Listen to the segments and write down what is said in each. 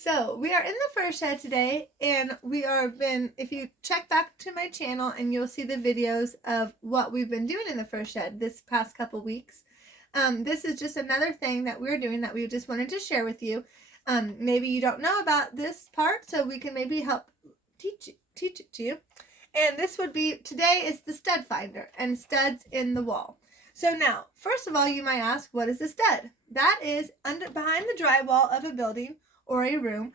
So we are in the fur shed today, and if you check back to my channel, and you'll see the videos of what we've been doing in the fur shed this past couple weeks. This is just another thing that we're doing that we just wanted to share with you. Maybe you don't know about this part, so we can maybe help teach it to you. And this would be, today is the stud finder and studs in the wall. So now, first of all, you might ask, what is a stud? That is behind the drywall of a building or a room.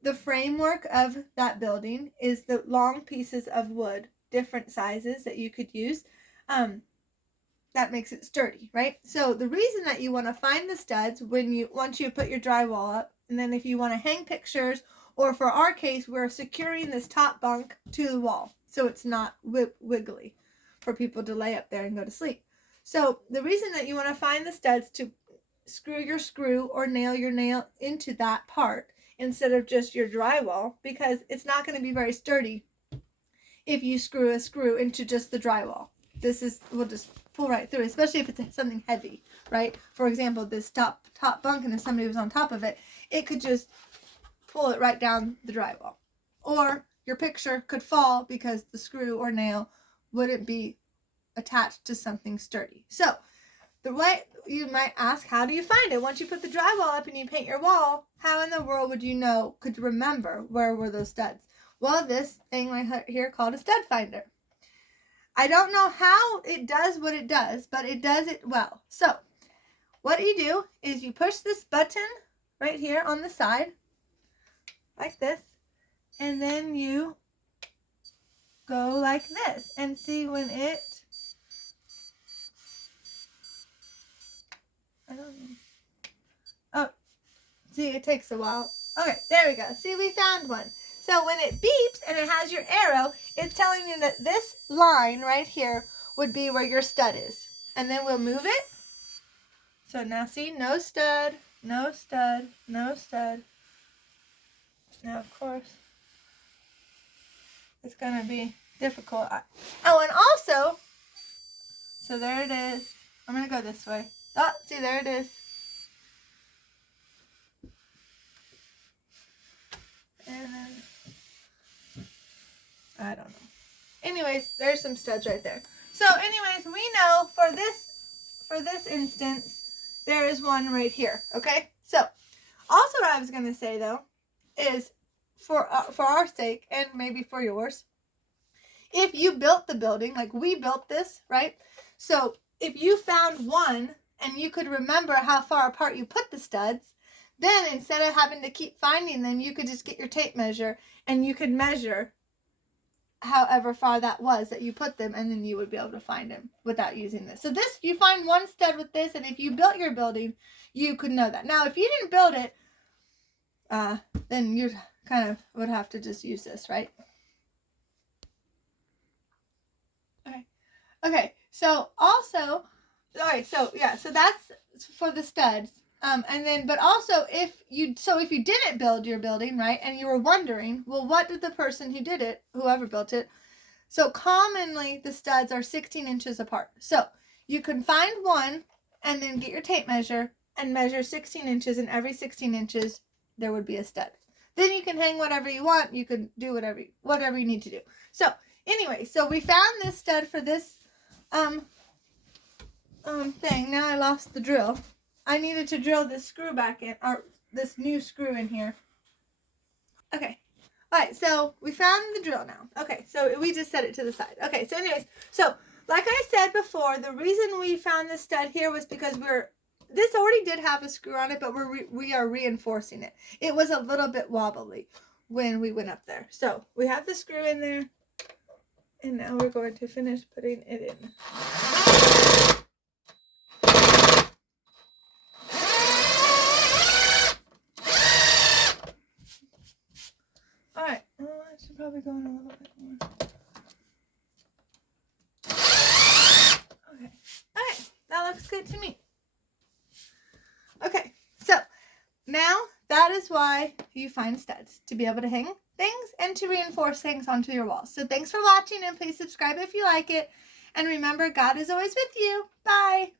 The framework of that building is the long pieces of wood, different sizes that you could use. That makes it sturdy, right? So the reason that you want to find the studs once you put your drywall up, and then if you want to hang pictures, or for our case, we're securing this top bunk to the wall so it's not wiggly for people to lay up there and go to sleep. So the reason that you want to find the studs to screw your screw or nail your nail into that part instead of just your drywall, because it's not going to be very sturdy if you screw a screw into just the drywall. We'll just pull right through, especially if it's something heavy, right? For example, this top bunk, and if somebody was on top of it, it could just pull it right down the drywall. Or your picture could fall because the screw or nail wouldn't be attached to something sturdy. So the way you might ask, how do you find it? Once you put the drywall up and you paint your wall, how in the world would you could remember where were those studs? Well, this thing right here called a stud finder. I don't know how it does what it does, but it does it well. So what you do is you push this button right here on the side, like this, and then you go like this, and see when it, oh, see, it takes a while. Okay, there we go. See, we found one. So when it beeps and it has your arrow, it's telling you that this line right here would be where your stud is. And then we'll move it. So now see, no stud, no stud, no stud. Now, of course, it's going to be difficult. Oh, and also, so there it is. I'm going to go this way. Oh, see, there it is. And then, I don't know. Anyways, there's some studs right there. So anyways, we know for this instance, there is one right here, okay? So, also what I was going to say, though, is for our sake, and maybe for yours, if you built the building, like we built this, right? So if you found one and you could remember how far apart you put the studs, then instead of having to keep finding them, you could just get your tape measure and you could measure however far that was that you put them, and then you would be able to find them without using this. So this, you find one stud with this, and if you built your building, you could know that. Now, if you didn't build it, then you kind of would have to just use this, right? Okay, so also, alright, so yeah, so that's for the studs. And then, but also if you didn't build your building, right, and you were wondering, well, what did the person who did it, whoever built it, so commonly the studs are 16 inches apart. So you can find one and then get your tape measure and measure 16 inches, and every 16 inches there would be a stud. Then you can hang whatever you want. You can do whatever you need to do. So anyway, so we found this stud for this thing. Now I lost the drill. I needed to drill this screw back in, or this new screw in here. Okay. Alright, so we found the drill now. Okay, so we just set it to the side. Okay, so anyways, so like I said before, the reason we found this stud here was because this already did have a screw on it, but we are reinforcing it. It was a little bit wobbly when we went up there. So we have the screw in there, and now we're going to finish putting it in. Alright, I should probably go in a little bit more. Okay, alright, that looks good to me. Okay, so now that is why you find studs, to be able to hang things and to reinforce things onto your walls. So thanks for watching, and please subscribe if you like it. And remember, God is always with you. Bye.